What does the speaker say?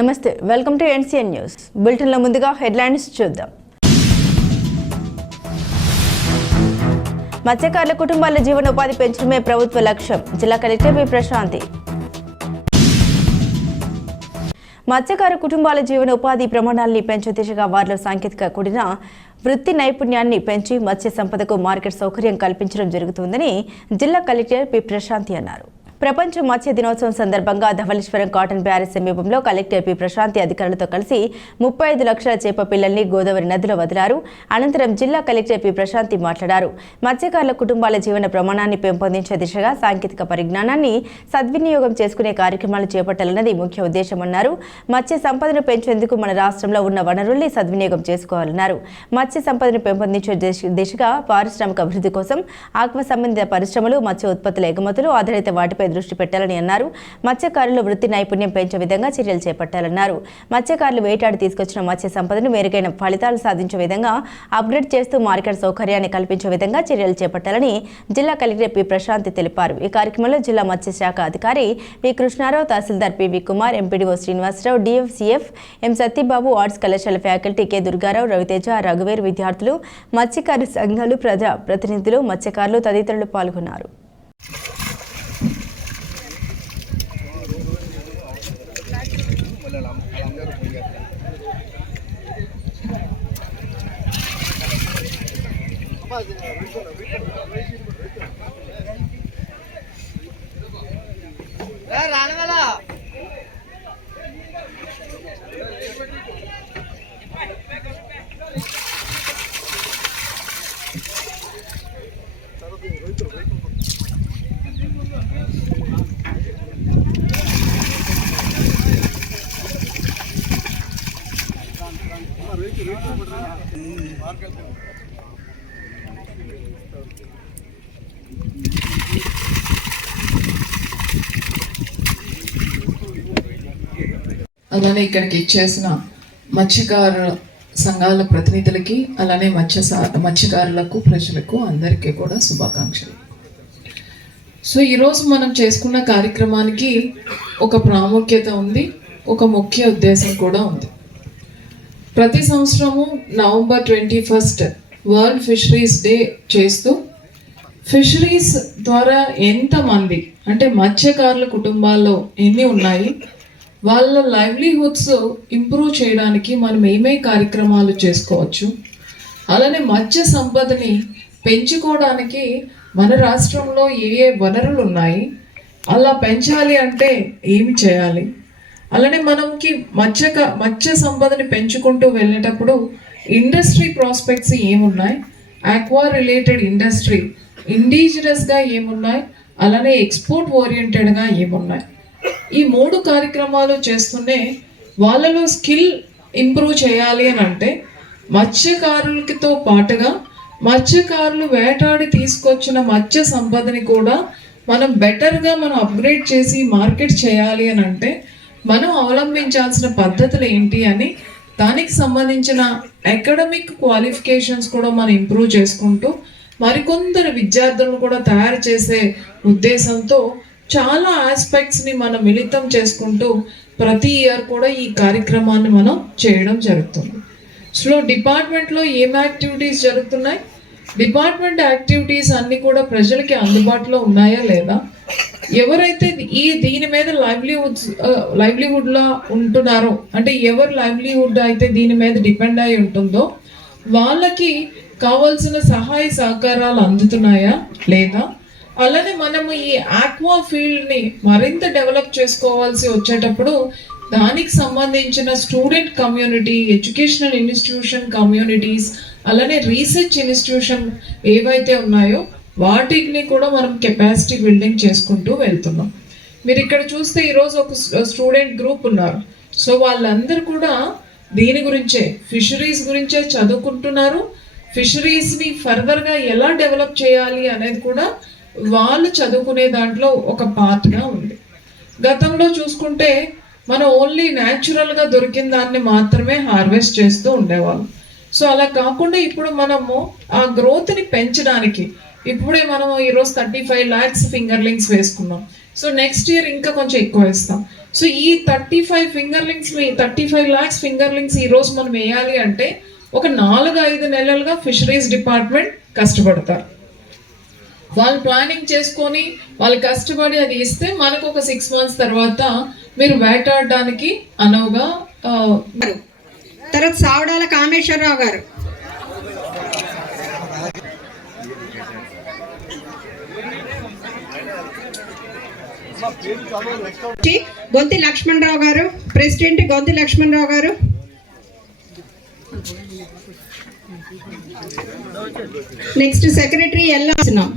నమస్తే, welcome to NCN news బులెటిన్లో ముందుగా హెడ్లైన్స్ చూద్దాం. మత్స్యకారుల కుటుంబాల జీవనోపాధి పెంచడమే ప్రభుత్వ లక్ష్యం. జిల్లా కలెక్టర్ పి ప్రశాంతి. మత్స్యకారు కుటుంబాల జీవనోపాధి ప్రమాణాలని పెంచే దిశగా వారిలో సాంకేతిక కూడిన వృత్తి నైపుణ్యాన్ని పెంచి మత్స్య సంపదకు మార్కెట్ సౌకర్యం కల్పించడం జరుగుతుందని జిల్లా కలెక్టర్ పి ప్రశాంతి అన్నారు. ప్రపంచ మత్స్య దినోత్సవం సందర్భంగా ధవళేశ్వరం కాటన్ బ్యారేజ్ సమీపంలో కలెక్టర్ పి ప్రశాంతి అధికారులతో కలిసి 35 లక్షల చేప పిల్లల్ని గోదావరి నదిలో వదిలారు. అనంతరం జిల్లా కలెక్టర్ పి ప్రశాంతి మాట్లాడారు. మత్స్యకారుల కుటుంబాల జీవన ప్రమాణాన్ని పెంపొందించే దిశగా సాంకేతిక పరిజ్ఞానాన్ని సద్వినియోగం చేసుకునే కార్యక్రమాలు చేపట్టాలన్నది ముఖ్య ఉద్దేశమన్నారు. మత్స్య సంపదను పెంచేందుకు మన రాష్ట్రంలో ఉన్న వనరుల్ని సద్వినియోగం చేసుకోవాలన్నారు. మత్స్య సంపదను పెంపొందించే దిశగా పారిశ్రామిక అభివృద్ధి కోసం ఆక్వా సంబంధిత పరిశ్రమలు, మత్స్య ఉత్పత్తుల ఎగుమతులు ఆధారిత వాటిపై దృష్టి పెట్టాలని అన్నారు. మత్స్యకారులు వృత్తి నైపుణ్యం పెంచే విధంగా చర్యలు చేపట్టాలన్నారు. మత్స్యకారులు వేటాడి తీసుకొచ్చిన మత్స్య సంపదను మెరుగైన ఫలితాలు సాధించే విధంగా అప్గ్రేడ్ చేస్తూ మార్కెట్ సౌకర్యాన్ని కల్పించే విధంగా చర్యలు చేపట్టాలని జిల్లా కలెక్టర్ పి ప్రశాంతి తెలిపారు. ఈ కార్యక్రమంలో జిల్లా మత్స్య శాఖ అధికారి పి కృష్ణారావు, తహసీల్దార్ పివి కుమార్, ఎంపీడీఓ శ్రీనివాసరావు, డిఎఫ్సిఎఫ్ ఎం సత్యబాబు, ఆర్ట్స్ కళాశాల ఫ్యాకల్టీ కె దుర్గారావు, రవితేజ, రఘువేర్, విద్యార్థులు, మత్స్యకారు సంఘాలు, ప్రజా ప్రతినిధులు, మత్స్యకారులు తదితరులు పాల్గొన్నారు. అలానే ఇక్కడికి ఇచ్చేసిన మత్స్యకార సంఘాల ప్రతినిధులకి, అలానే మత్స్యకారులకు, ప్రజలకు అందరికీ కూడా శుభాకాంక్షలు. సో ఈరోజు మనం చేసుకున్న కార్యక్రమానికి ఒక ప్రాముఖ్యత ఉంది, ఒక ముఖ్య ఉద్దేశం కూడా ఉంది. ప్రతి సంవత్సరము నవంబర్ 21 వరల్డ్ ఫిషరీస్ డే చేస్తూ ఫిషరీస్ ద్వారా ఎంతమంది అంటే మత్స్యకారుల కుటుంబాల్లో ఎన్ని ఉన్నాయి, వాళ్ళ లైవ్లీహుడ్స్ ఇంప్రూవ్ చేయడానికి మనం ఏమే కార్యక్రమాలు చేసుకోవచ్చు, అలానే మత్స్య సంపదని పెంచుకోవడానికి మన రాష్ట్రంలో ఏ వనరులు ఉన్నాయి, అలా పెంచాలి అంటే ఏమి చేయాలి, అలానే మనకి మత్స్య సంపదని పెంచుకుంటూ వెళ్ళేటప్పుడు ఇండస్ట్రీ ప్రాస్పెక్ట్స్ ఏమున్నాయి, ఆక్వా రిలేటెడ్ ఇండస్ట్రీ ఇండిజినస్గా ఏమున్నాయి, అలానే ఎక్స్పోర్ట్ ఓరియంటెడ్గా ఏమున్నాయి. ఈ 3 కార్యక్రమాలు చేస్తూనే వాళ్ళలో స్కిల్ ఇంప్రూవ్ చేయాలి అని అంటే మత్స్యకారులతో పాటుగా మత్స్యకారులు వేటాడి తీసుకొచ్చిన మత్స్య సంపదని కూడా మనం బెటర్గా అప్గ్రేడ్ చేసి మార్కెట్ చేయాలి అని అంటే మనం అవలంబించాల్సిన పద్ధతులు ఏంటి అని దానికి సంబంధించిన అకాడమిక్ క్వాలిఫికేషన్స్ కూడా మనం ఇంప్రూవ్ చేసుకుంటూ మరికొందరు విద్యార్థులను కూడా తయారు చేసే ఉద్దేశంతో చాలా ఆస్పెక్ట్స్ని మనం మిళితం చేసుకుంటూ ప్రతి ఇయర్ కూడా ఈ కార్యక్రమాన్ని మనం చేయడం జరుగుతుంది. సో డిపార్ట్మెంట్లో ఏం యాక్టివిటీస్ జరుగుతున్నాయి, డిపార్ట్మెంట్ యాక్టివిటీస్ అన్నీ కూడా ప్రజలకి అందుబాటులో ఉన్నాయా లేదా, ఎవరైతే దీని మీద లైవ్లీహుడ్లో ఉంటున్నారో అంటే ఎవరు లైవ్లీహుడ్ అయితే దీని మీద డిపెండ్ అయి ఉంటుందో వాళ్ళకి కావాల్సిన సహాయ సహకారాలు అందుతున్నాయా లేదా, అలానే మనము ఈ ఆక్వా ఫీల్డ్ని మరింత డెవలప్ చేసుకోవాల్సి వచ్చేటప్పుడు దానికి సంబంధించిన student community, educational institution communities, అలానే రీసెర్చ్ ఇన్స్టిట్యూషన్ ఏవైతే ఉన్నాయో వాటిని కూడా మనం కెపాసిటీ బిల్డింగ్ చేసుకుంటూ వెళ్తున్నాం. మీరు ఇక్కడ చూస్తే ఈరోజు ఒక స్టూడెంట్ గ్రూప్ ఉన్నారు. సో వాళ్ళందరూ కూడా దీని గురించే ఫిషరీస్ గురించే చదువుకుంటున్నారు. ఫిషరీస్ని ఫర్దర్గా ఎలా డెవలప్ చేయాలి అనేది కూడా వాళ్ళు చదువుకునే దాంట్లో ఒక పార్ట్గా ఉంది. గతంలో చూసుకుంటే మనం ఓన్లీ న్యాచురల్గా దొరికిన దాన్ని మాత్రమే హార్వెస్ట్ చేస్తూ ఉండేవాళ్ళం. సో అలా కాకుండా ఇప్పుడు మనము ఆ గ్రోత్ని పెంచడానికి ఇప్పుడే మనం ఈరోజు 35 lakhs ఫింగర్లింగ్స్ వేసుకున్నాం. సో నెక్స్ట్ ఇయర్ ఇంకా కొంచెం ఎక్కువ వేస్తాం. సో ఈ 35 ఫింగర్లింగ్స్ 35 lakhs ఫింగర్లింగ్స్ ఈ రోజు మనం వేయాలి అంటే ఒక 4-5 నెలలుగా ఫిషరీస్ డిపార్ట్మెంట్ కష్టపడతారు. వాళ్ళు ప్లానింగ్ చేసుకొని వాళ్ళు కష్టపడి అది ఇస్తే మనకు ఒక 6 months తర్వాత మీరు వేటాడడానికి అనువుగా. తర్వాత సావడాల కామేశ్వరరావు గారు, గొంతి లక్ష్మణరావు గారు, ప్రెసిడెంట్ గొంతి లక్ష్మణరావు గారు, నెక్స్ట్ సెక్రటరీ ఎల్లాసినాం.